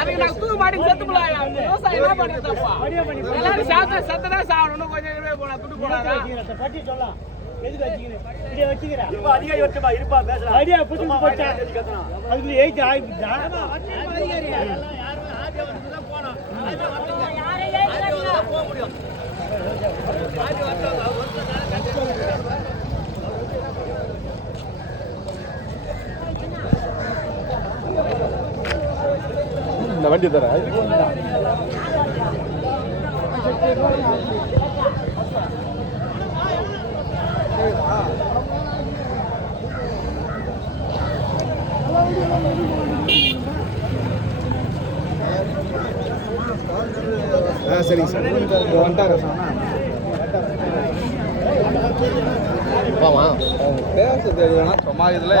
அதுக்கு நான் தூக்கு மாட்டி செத்து போலாம். விவசாயம் என்ன பண்றதுப்பா? எல்லாரும் சத்தனா சாவணும். கொஞ்சம் போனா துட்டு போனாங்க. பட்டி சொல்லலாம். எதுக்கு வச்சிக்கிறேன்? இங்க வச்சிக்கிறேன். இப்ப அதிகாரி வரட்டுமா? இருப்பா பேசலாம். ஐடியா புடிச்சு போச்சா? அதுக்கு ஏஜ் ஆயிடுச்சா? அதிகாரி எல்லாம் யாரும் ஆடியோ வந்து தான் போணும். ஆடியோ வந்து போக முடியும். ஆடியோ வந்து இந்த வண்டி தர சரிங்க சார் வந்துட்டாரு பேச தெரியலன்னா சும்மா இதில்